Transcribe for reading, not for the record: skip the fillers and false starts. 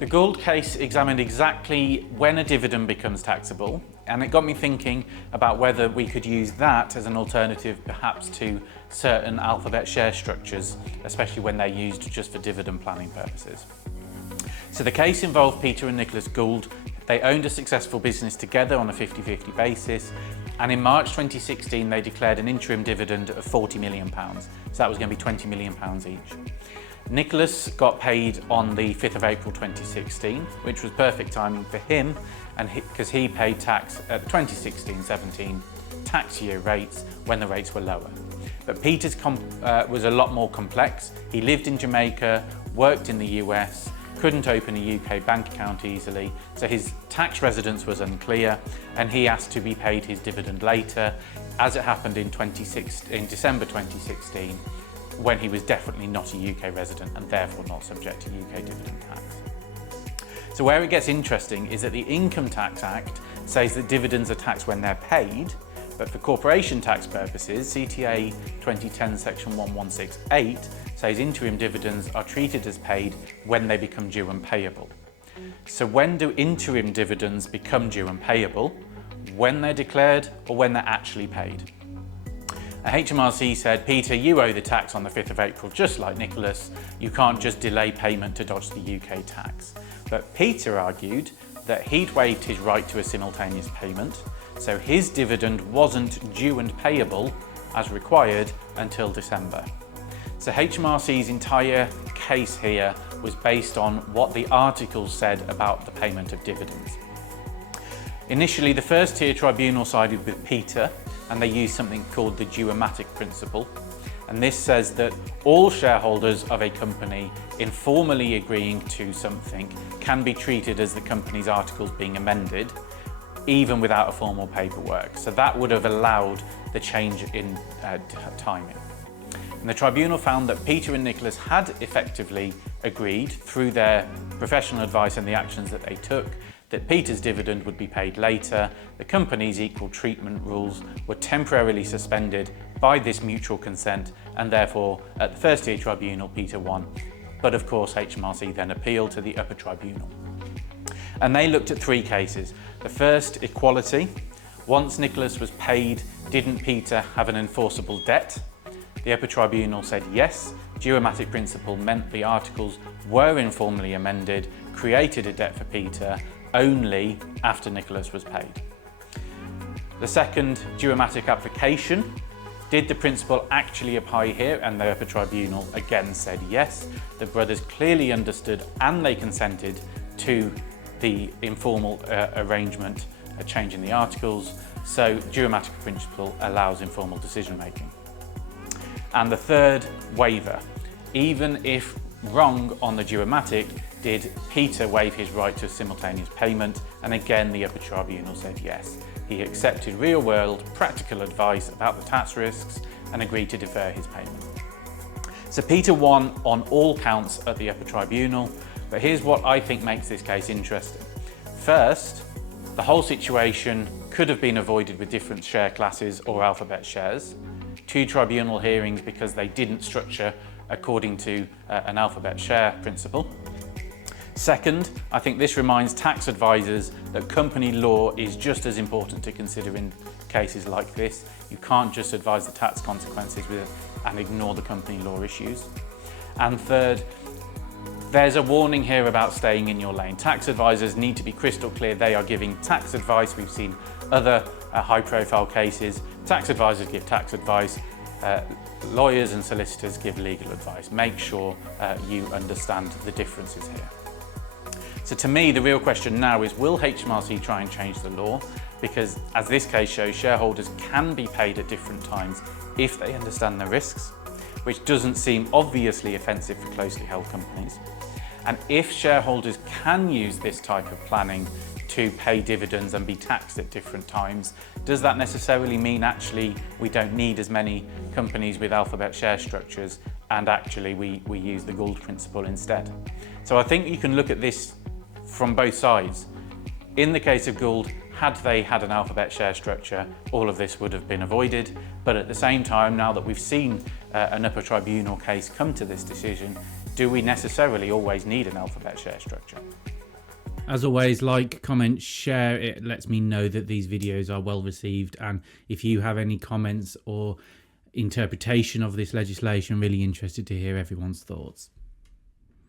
The Gould case examined exactly when a dividend becomes taxable, and it got me thinking about whether we could use that as an alternative perhaps to certain alphabet share structures, especially when they're used just for dividend planning purposes. So the case involved Peter and Nicholas Gould. They owned a successful business together on a 50-50 basis, and in March 2016 they declared an interim dividend of £40 million. So that was going to be £20 million each. Nicholas got paid on the 5th of April 2016, which was perfect timing for him, and because he paid tax at the 2016-17 tax year rates when the rates were lower. But Peter's was a lot more complex. He lived in Jamaica, worked in the US, couldn't open a UK bank account easily, so his tax residence was unclear, and he asked to be paid his dividend later, as it happened in December 2016, when he was definitely not a UK resident and therefore not subject to UK dividend tax. So where it gets interesting is that the Income Tax Act says that dividends are taxed when they're paid, but for corporation tax purposes, CTA 2010 section 1168 says interim dividends are treated as paid when they become due and payable. So when do interim dividends become due and payable? When they're declared or when they're actually paid? HMRC said, Peter, you owe the tax on the 5th of April, just like Nicholas. You can't just delay payment to dodge the UK tax. But Peter argued that he'd waived his right to a simultaneous payment, so his dividend wasn't due and payable as required until December. So HMRC's entire case here was based on what the articles said about the payment of dividends. Initially, the first tier tribunal sided with Peter, and they used something called the Duomatic Principle. And this says that all shareholders of a company informally agreeing to something can be treated as the company's articles being amended, even without a formal paperwork. So that would have allowed the change in timing. And the tribunal found that Peter and Nicholas had effectively agreed through their professional advice and the actions that they took that Peter's dividend would be paid later. The company's equal treatment rules were temporarily suspended by this mutual consent, and therefore at the first tier tribunal Peter won. But of course HMRC then appealed to the Upper Tribunal. And they looked at three cases. The first, equality. Once Nicholas was paid, didn't Peter have an enforceable debt? The Upper Tribunal said yes. Duomatic Principle meant the articles were informally amended, created a debt for Peter only after Nicholas was paid. The second, Duomatic application. Did the principle actually apply here? And the Upper Tribunal again said yes. The brothers clearly understood and they consented to the informal arrangement, a change in the articles. So Duomatic Principle allows informal decision making. And the third, waiver. Even if wrong on the Duomatic, did Peter waive his right to a simultaneous payment? And again, the Upper Tribunal said yes. He accepted real-world, practical advice about the tax risks and agreed to defer his payment. So Peter won on all counts at the Upper Tribunal, but here's what I think makes this case interesting. First, the whole situation could have been avoided with different share classes or alphabet shares. 2 tribunal hearings because they didn't structure according to an alphabet share principle. Second, I think this reminds tax advisors that company law is just as important to consider in cases like this. You can't just advise the tax consequences and ignore the company law issues. And third, there's a warning here about staying in your lane. Tax advisors need to be crystal clear they are giving tax advice. We've seen other high-profile cases. Tax advisors give tax advice. Lawyers and solicitors give legal advice. Make sure you understand the differences here. So to me, the real question now is, will HMRC try and change the law? Because as this case shows, shareholders can be paid at different times if they understand the risks, which doesn't seem obviously offensive for closely held companies. And if shareholders can use this type of planning to pay dividends and be taxed at different times, does that necessarily mean actually we don't need as many companies with alphabet share structures and actually we use the Gould Principle instead? So I think you can look at this from both sides. In the case of Gould, had they had an alphabet share structure, all of this would have been avoided. But at the same time, now that we've seen an Upper Tribunal case come to this decision, do we necessarily always need an alphabet share structure? As always, like, comment, share. It lets me know that these videos are well received, and if you have any comments or interpretation of this legislation, really interested to hear everyone's thoughts.